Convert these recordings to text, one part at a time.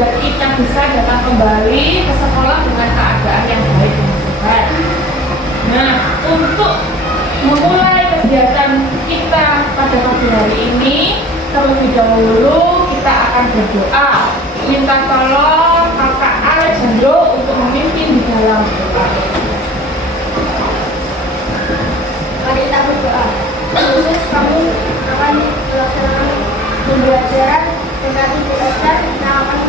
biar kita bisa datang kembali ke sekolah dengan keadaan yang baik dan sehat. Nah, untuk memulai kegiatan kita pada pagi hari ini, terlebih dahulu kita akan berdoa. Minta tolong Kakak Alejandro untuk memimpin di dalam doa. Mari kita berdoa. Khusus kamu akan melaksanakan pembelajaran dengan ibu Esther yang akan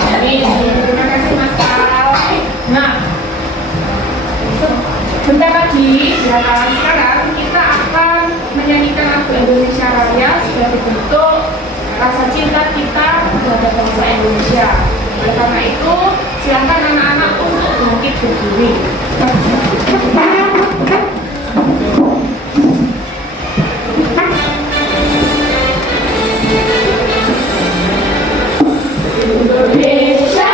Amin. Terima kasih Mas Al. Nah, sebentar lagi sekarang kita akan menyanyikan lagu Indonesia Raya sebagai bentuk rasa cinta kita terhadap bangsa Indonesia. Oleh karena itu, silakan anak-anak untuk bangkit berdiri. Indonesia,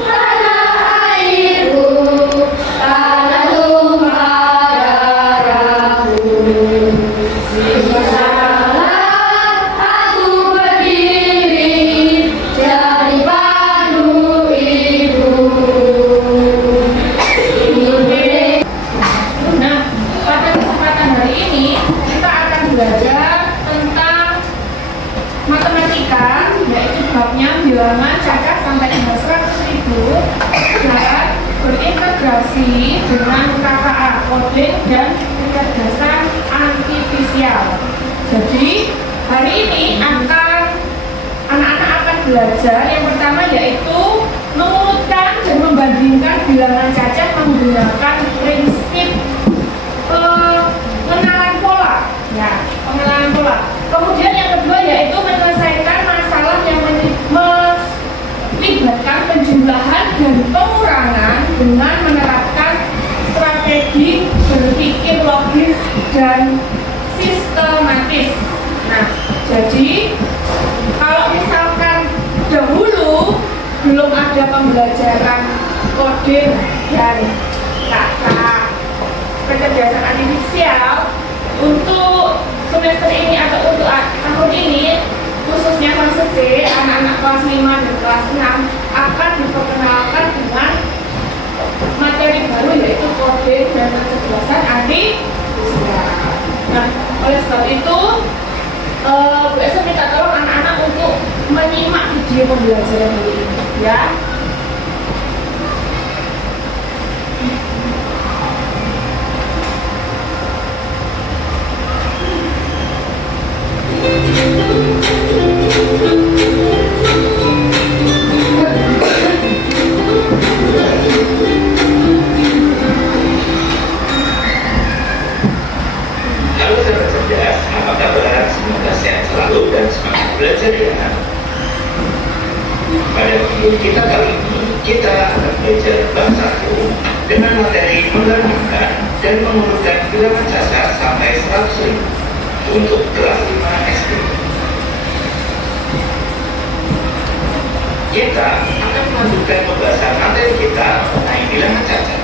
tanah airku, tanah tumpah darahku. Disanalah aku berdiri, jadi pandu ibu. Nah, pada kesempatan hari ini kita akan belajar tentang matematika, yaitu babnya bilangan cacah sampai dengan 100.000 dan berintegrasi dengan KKA, coding dan kecerdasan artifisial. Jadi hari ini anak-anak akan belajar yang pertama yaitu mengurutkan dan membandingkan bilangan cacah menggunakan prinsip pengenalan pola. Ya, pengenalan pola. Kemudian yang kedua yaitu menyelesaikan masalah yang melibatkan penjumlahan dan pengurangan dengan menerapkan strategi berpikir logis dan sistematis. Nah, jadi kalau misalkan dahulu belum ada pembelajaran coding dan kata kecerdasan artifisial, untuk semester ini atau untuk tahun ini khususnya kelas C, anak-anak kelas 5 dan kelas 6 akan diperkenalkan dengan materi baru yaitu coding dan kecerdasan artifisial. Nah, oleh sebab itu Bu Esther minta tolong anak-anak untuk menyimak video pembelajaran hari ini ya. Halo sahabat cerdas, apa kabar? Semoga sehat selalu dan semangat belajar ya. Pada video kita kali ini, kita akan belajar bab 1 dengan materi membandingkan dan mengurutkan bilangan cacah sampai 100.000 untuk kelas 5 SD. Kita akan melanjutkan pembahasan materi kita mengenai bilangan cacah.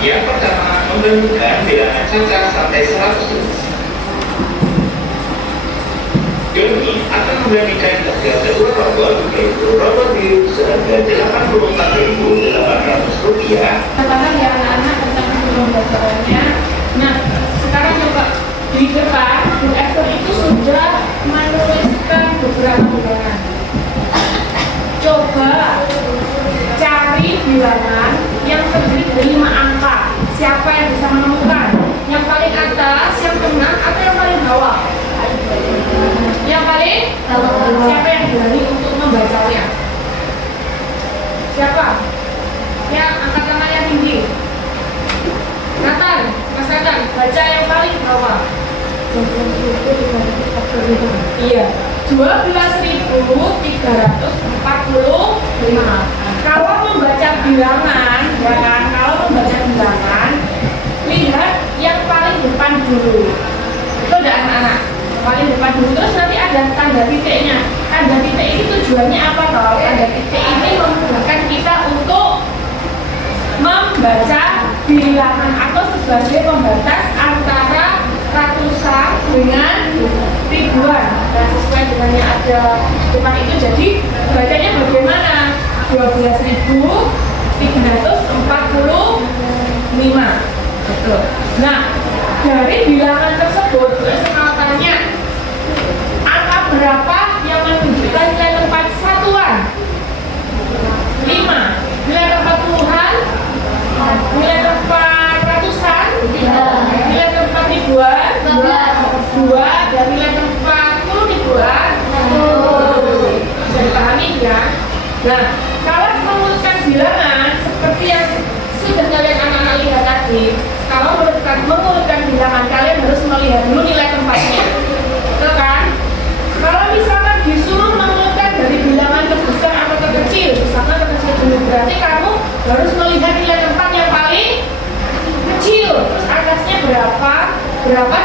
Yang pertama, membandingkan bilangan cacah sampai 100.000. Joni akan membandingkan harga kedua robot, yaitu robot biru seharga Rp84.800. Katakan ya anak-anak tentang pembelajarannya. Nah, sekarang coba di depan Bu Esther itu sudah menuliskan beberapa bilangan. Coba cari bilangan yang terdiri dari 5 angka. Siapa yang bisa menemukan? Yang paling atas, yang tengah, atau yang paling bawah? Yang paling bawah. Siapa yang berani untuk membacanya? Siapa? Yang angkat tangannya tinggi. Nathan, Mas Nathan, baca yang paling bawah. Iya, 12.345. Kalau membaca bilangan, ya kan? Kalau membaca bilangan, lihat yang paling depan dulu. Itu ada anak-anak. Paling depan dulu, terus nanti ada tanda titiknya. Tanda titik ini tujuannya apa toh? Tanda titik ini memudahkan kita untuk membaca bilangan atau sebagai pembatas antara ratusan dengan ribuan. Nah, sesuai dengan yang ada di depan itu, jadi bacanya bagaimana? 12.345. Betul. Nah, dari bilangan tersebut, saya tanya, angka berapa yang menunjukkan nilai tempat satuan? 5. Nilai tempat puluhan? Nilai tempat ratusan? Nilai tempat ribuan? 2. Dan nilai tempat puluh ribuan? Bisa dipahami ya? Nah, kalau menurutkan bilangan seperti yang sudah kalian anak-anak lihat tadi, kalau menurutkan bilangan, kalian harus melihat dulu nilai tempatnya. Betul kan? Kalau misalkan disuruh menurutkan dari bilangan ke besar atau ke kecil, misalkan ke kecil dulu, berarti kamu harus melihat nilai tempat yang paling kecil. Terus atasnya berapa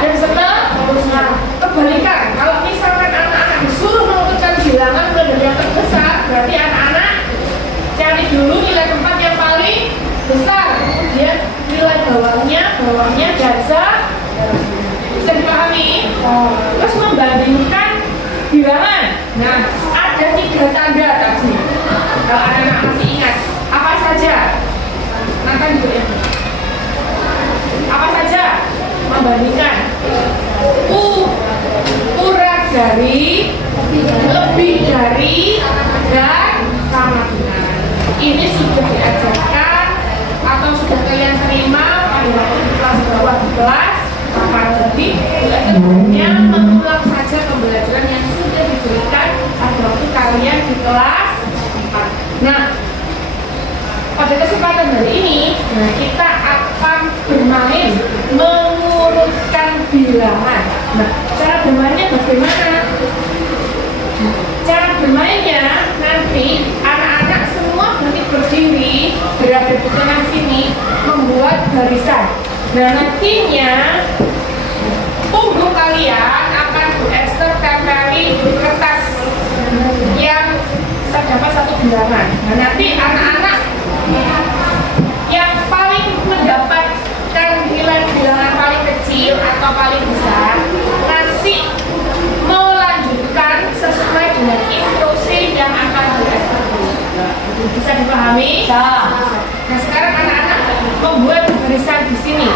dan seterusnya. Kebalikan, kalau misalkan anak-anak disuruh menurutkan bilangan mulai dari yang terbesar, berarti anak-anak cari dulu nilai tempat yang paling besar, kemudian nilai bawahnya dan bisa dipahami. Terus membandingkan bilangan. Nah, ada 3 tanda tadi. Kalau anak-anak masih ingat, apa saja? Nanti juga ya. Apa saja? Membandingkan kurang dari, lebih dari, dan sama dengan. Ini sudah diajarkan atau sudah kalian terima pada waktu di kelas bawah di kelas apa. Jadi sebenarnya mengulang saja pembelajaran yang sudah diberikan pada waktu kalian di kelas 4. Nah, pada kesempatan hari ini, kita akan bermain mengurutkan bilangan. Nah, cara bermainnya bagaimana? Cara bermainnya nanti anak-anak semua nanti berdiri berada di tengah sini membuat barisan. Nah, nantinya punggung kalian akan Esther tempeli kertas yang terdapat 1 bilangan. Nah, nanti anak-anak yang paling mendapatkan nilai bilangan paling kecil atau paling besar nanti melanjutkan sesuai dengan instruksi yang akan Esther berikan. Bisa dipahami? Bisa. Nah, sekarang anak-anak membuat barisan di sini.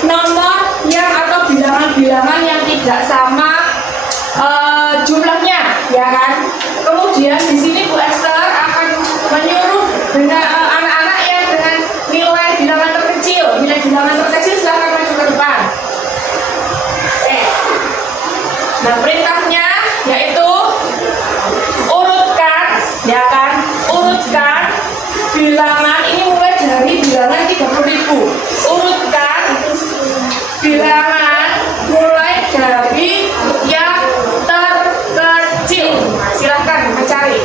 Nomor yang atau bilangan-bilangan yang tidak sama jumlahnya, ya kan? Kemudian di sini Bu Esther akan menyuruh dengan anak-anak yang dengan nilai bilangan terkecil. Nilai bilangan terkecil silahkan maju ke depan. Nah, perintahnya yaitu urutkan, ya kan? Urutkan bilangan ini mulai dari bilangan 30.000. Urutkan bilangan mulai dari yang terkecil. Silahkan mencari.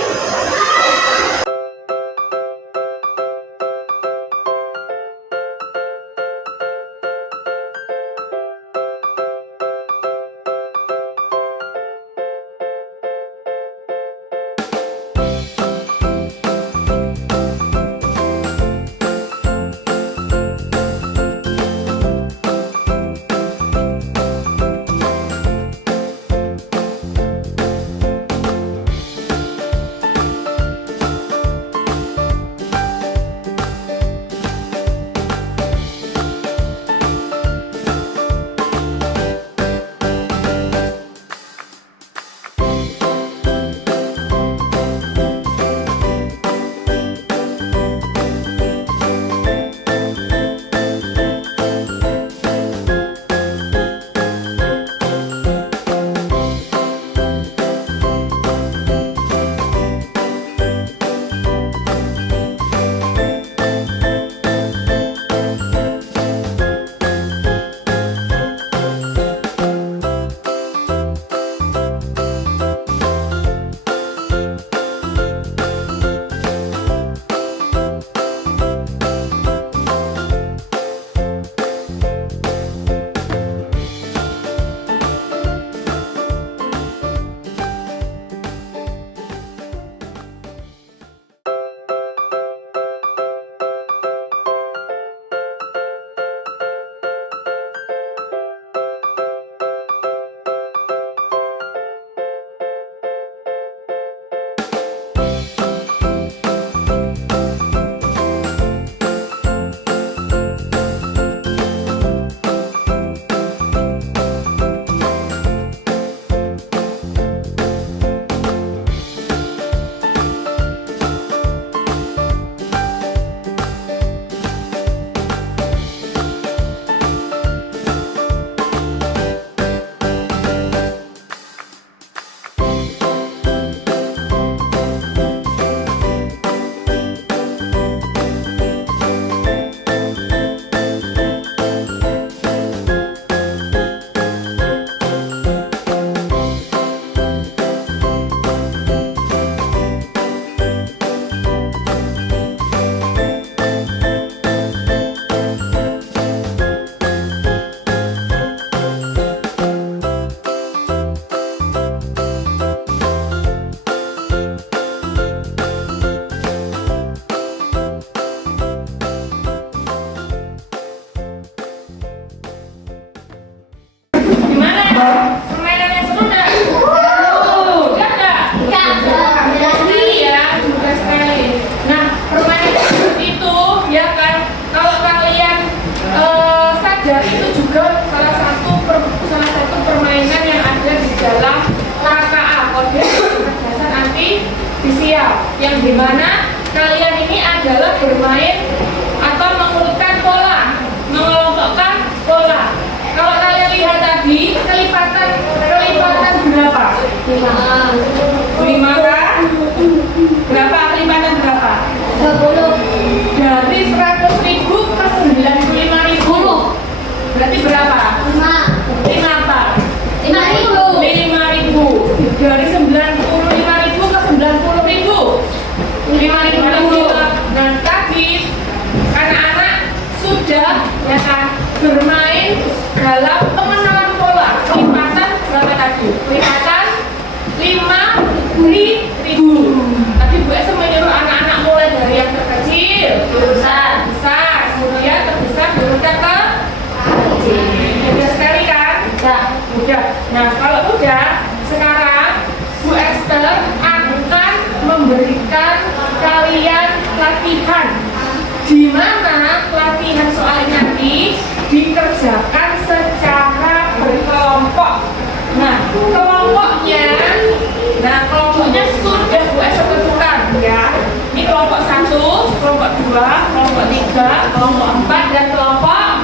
dari 95.000 ke 90.000. 5.000. Nah, tadi anak-anak sudah ya kan bermain dalam pengenalan pola kelipatan berapa tadi? Kelipatan 5.000. Tadi Bu Esa menyuruh anak-anak mulai dari yang terkecil besar, kemudian terbesar turunkan ke kecil. Mudah sekali kan? Mudah. Nah, kalau udah, sekarang Bu Esther akan memberikan kalian latihan, di mana latihan soal ini nanti dikerjakan secara berkelompok. Nah, kelompoknya sudah Bu Esther tentukan ya. Ini kelompok 1, kelompok 2, kelompok 3, kelompok 4, dan kelompok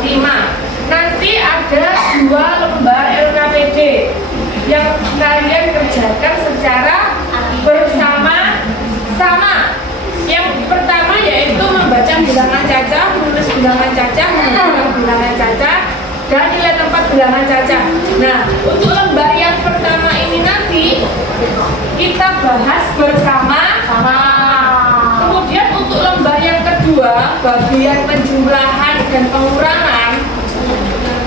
5. Nanti ada 2 lembar LKPD yang kalian kerjakan secara bersama-sama. Yang pertama yaitu membaca bilangan cacah, menulis bilangan cacah, menentukan bilangan cacah, dan nilai tempat bilangan cacah. Nah, untuk lembar yang pertama ini nanti kita bahas bersama-sama. Kemudian untuk lembar yang kedua, bagian penjumlahan dan pengurangan,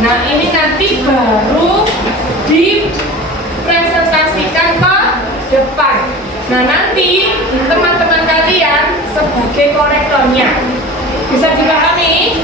nah ini nanti baru dipresentasikan ke depan. Nah, nanti teman-teman kalian sebagai korektornya. Bisa dipahami?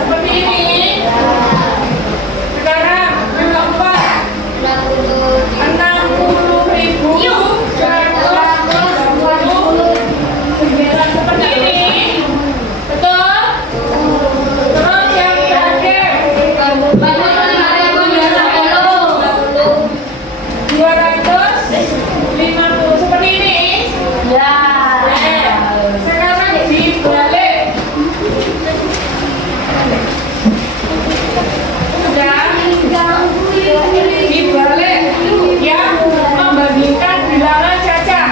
Seperti ini. Sekarang yang keempat 60.129 seperti ini. Betul? Terus yang terakhir 250 seperti ini. Sekarang dibalik. Sudah dibalik yang membandingkan bilangan caca.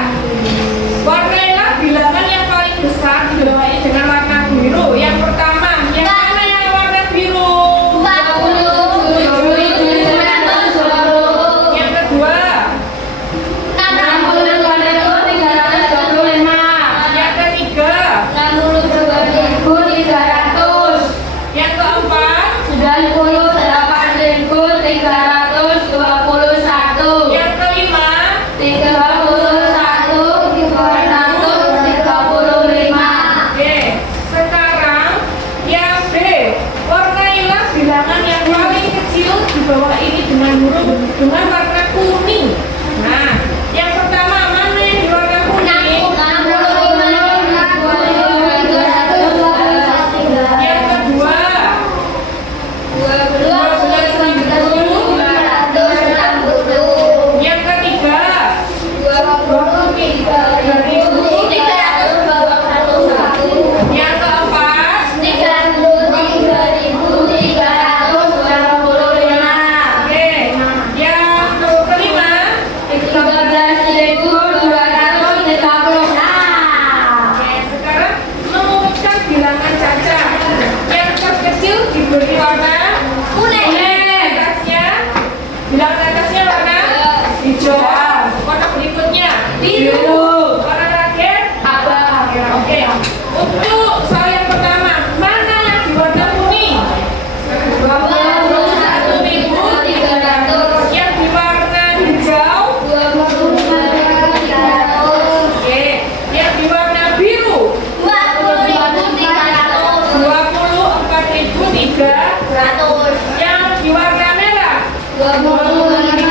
Warnailah bilangan yang paling besar dibawahi dengan warna biru. Yang pertama, yang mana yang warna biru? Yang kedua, yang ketiga, yang keempat, yang kelima. Oke, sekarang yang B, warnailah bilangan yang paling kecil di bawah ini dengan huruf dengan warna kuning. Nah, yang pertama mana yang di warna kuning? Yang kedua, yang ketiga, yang keempat. Oke, yang kelima. Oke, sekarang mengurutkan bilangan caca. Yang terkecil diberi warna kuning. Atasnya, bilangan atasnya warna hijau. Warna berikutnya biru. Warna terakhir Oke, untuk soal yang pertama, mana yang di warna kuning? 21.300. Yang di warna hijau? Oke, yang di warna biru? 24.300. Yang di warna merah? 23.000.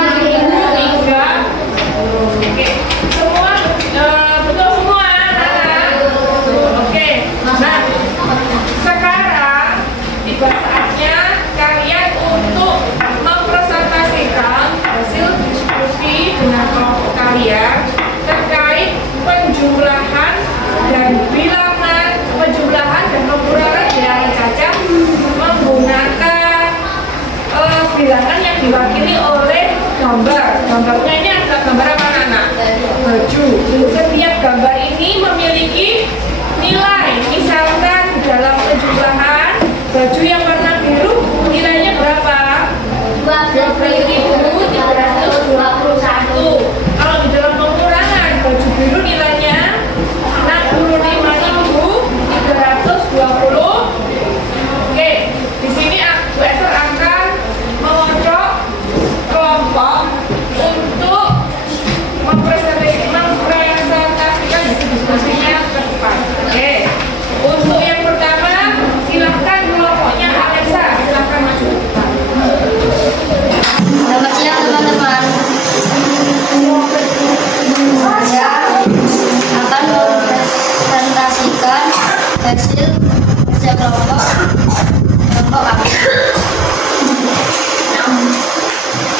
Oke, semua betul semua, anak. Oke, nah sekarang tiba saatnya kalian untuk mempresentasikan hasil diskusi dengan kelompok kalian terkait penjumlahan dan pengurangan bilangan caca menggunakan bilangan yang diwakili oleh gambar. Gambarnya ini ada gambar apa anak? Baju. Setiap gambar ini memiliki nilai. Misalkan di dalam penjumlahan baju yang warna biru nilainya berapa? 12.321. Kalau di dalam pengurangan baju biru nilainya 65.320. Oke, di sini Bu Esther akan mengocok kelompok untuk mempresentasikan diskusinya ke depan. Oke, untuk yang pertama silakan kelompoknya Alessa, silakan maju ke depan. Selamat siang teman-teman. Saya akan mempresentasikan hasil kerja kelompok kami.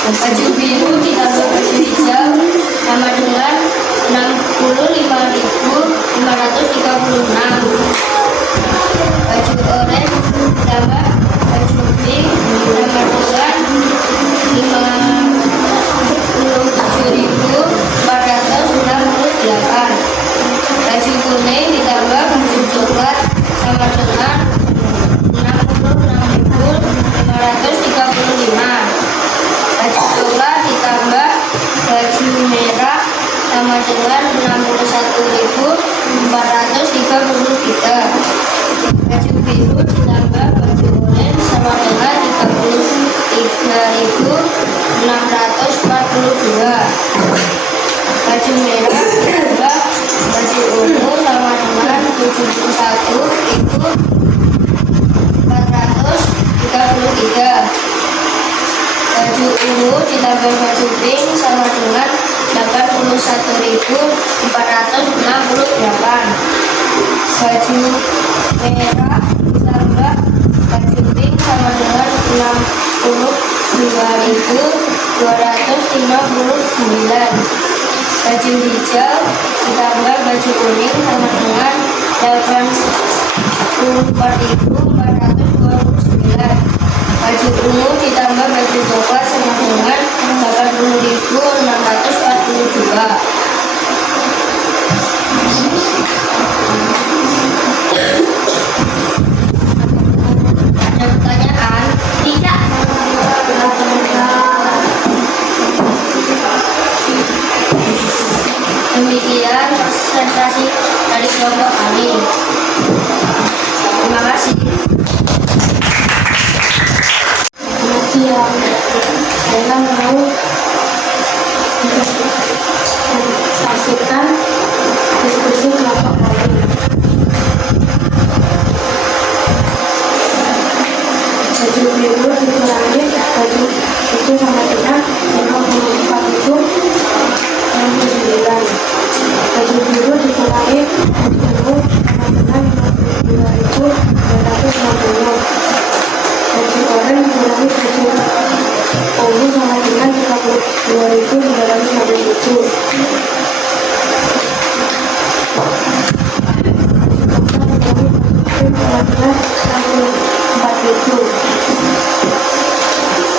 Baju biru ditambah baju hijau sama dengan 65.536. Baju oranye ditambah baju pink sama dengan 57.468. Baju kuning ditambah baju coklat sama dengan 66.535. Baju coklat ditambah baju merah sama dengan 61.433. Baju biru ditambah baju oranye sama dengan ungu ditambah baju pink sama dengan 81.468. Baju merah ditambah baju pink sama dengan 62.259. Baju hijau ditambah baju kuning sama dengan 84.429. Baju ungu ditambah baju coklat sama dengan 80.642. Ada pertanyaan? Tidak. Demikian presentasi dari kelompok kami. Terima kasih. Selamat siang. Saya mau saksikan diskusi kelompok kami. Baju biru dikurangi baju itu sama dengan 54.069. Baju biru dikurangi baju ungu sama dengan 52.260. Baju oranye dikurangi baju ungu sama dengan 32.957.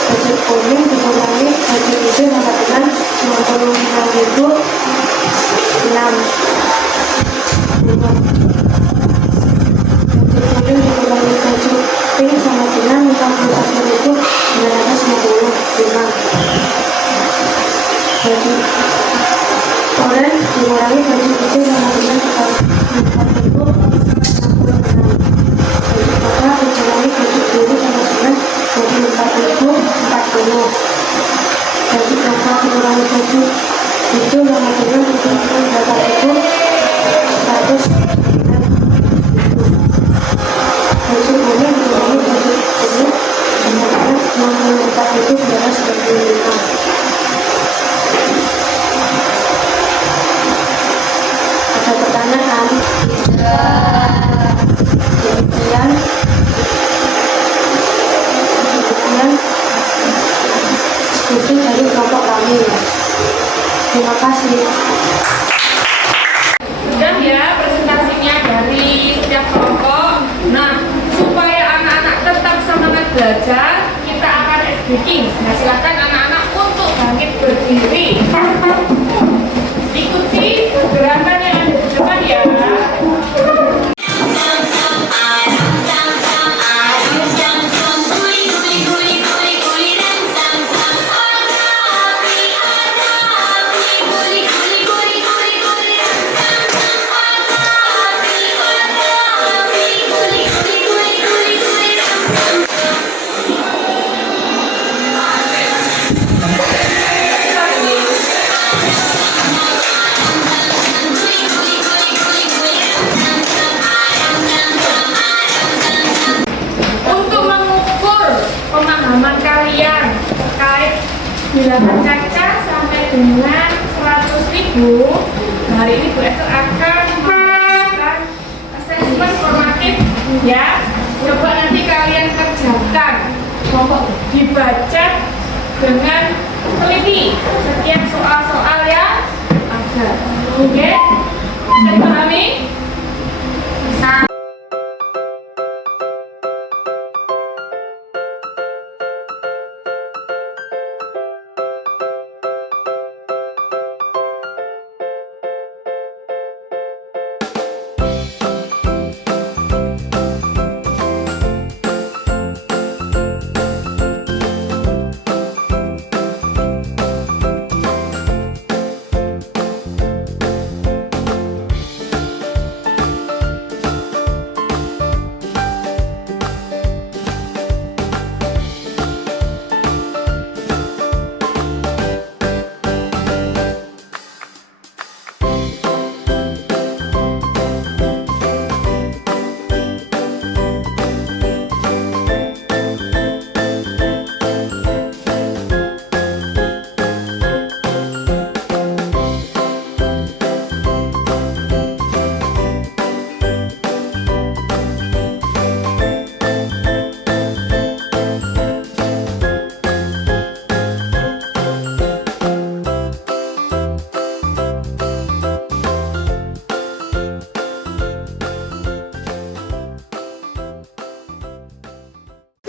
Baju kuning dikurangi baju hijau sama dengan 56.006. Baju kuning dikurangi baju pink sama dengan 61.955. Baju oranye dikurangi baju hijau sama dengan 4.066. Baju merah dikurangi baju biru sama dengan 24.040. Baju coklat dikurangi baju hijau sama dengan 78.100. Baju kuning dikurangi baju kuning sama dengan 64.995. Ada pertanyaan? Tidak. Demikian diskusi dari kelompok kami. Terima kasih. Sudah ya presentasinya dari setiap kelompok. Nah, supaya anak-anak tetap semangat belajar, kita akan ice breaking. Nah, silakan anak-anak untuk bangkit berdiri. Ikuti gerakan yang ada di depan ya. Bilangan kaca sampai dengan 100.000. Hari ini Bu Esther akan melakukan asesmen formatif ya. Coba nanti kalian kerjakan, dibaca dengan teliti setiap soal-soal yang ada. Oke? Bisa dipahami?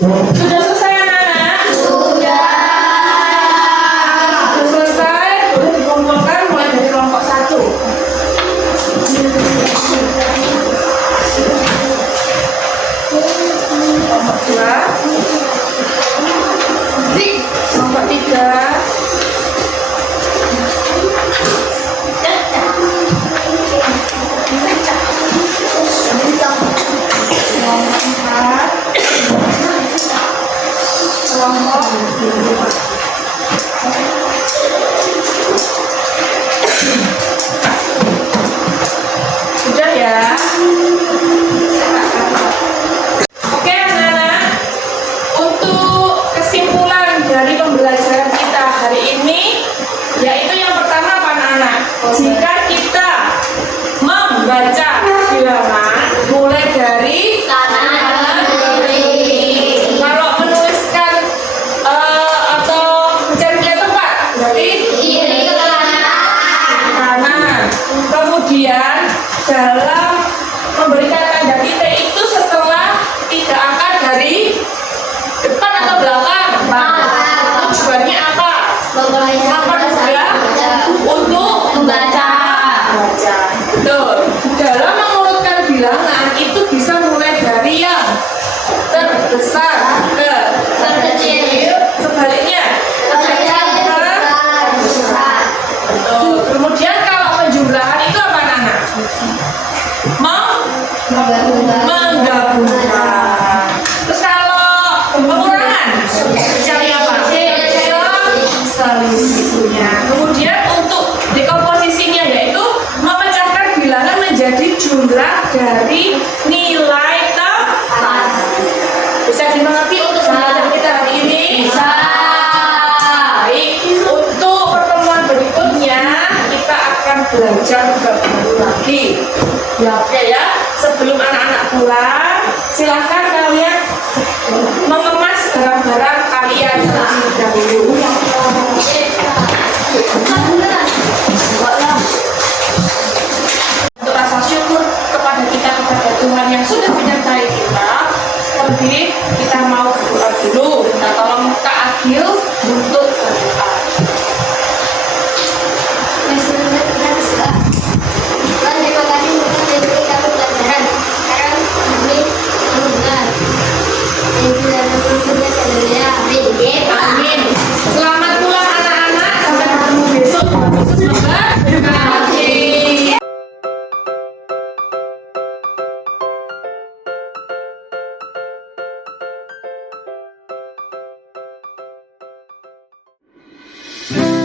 Sudah selesai anak-anak? Sudah. Sudah selesai, boleh dikumpulkan mulai dari kelompok 1. Kelompok 2, kelompok 3, kelompok 4, kelompok 5. Sudah ya? Oke anak-anak, untuk kesimpulan dari pembelajaran kita hari ini, yaitu yang pertama apa anak-anak? Jika kita membaca bilangan mulai dari Kanan kiri. kalau menuliskan atau mencari tempat berarti Kiri kanan. kanan. Kemudian dalam memberikan tanda titik itu setelah 3 angka dari depan atau belakang. Belakang. Tujuannya apa? Apa juga? Untuk Membaca. baca. Betul. Dalam mengurutkan bilangan itu bisa mulai dari yang terbesar ke Terkecil. sebaliknya. Terkecil. Besar. Betul. Kemudian kalau penjumlahan itu apa anak-anak? Menggabungkan. Terus kalau pengurangan cari apa? Selisihnya. Kemudian untuk dekomposisinya yaitu memecahkan bilangan menjadi jumlah dari nilai tepat. Bisa dimengerti untuk pembelajaran kita hari ini? Bisa. Baik, untuk pertemuan berikutnya kita akan belajar baru lagi. Ya, oke ya. Sebelum anak-anak pulang, silakan kalian mengemas barang-barang kalian terlebih dahulu. Untuk rasa syukur kepada kita kepada Tuhan yang sudah menyertai kita, terlebih kita mau berdoa dulu. Kita tolong Kak Agil untuk berdoa. Terima kasih untuk kita pelajaran. Sekarang kami mendengar. Amin. Selamat pulang anak-anak. Sampai ketemu besok. Semoga berkati. Thank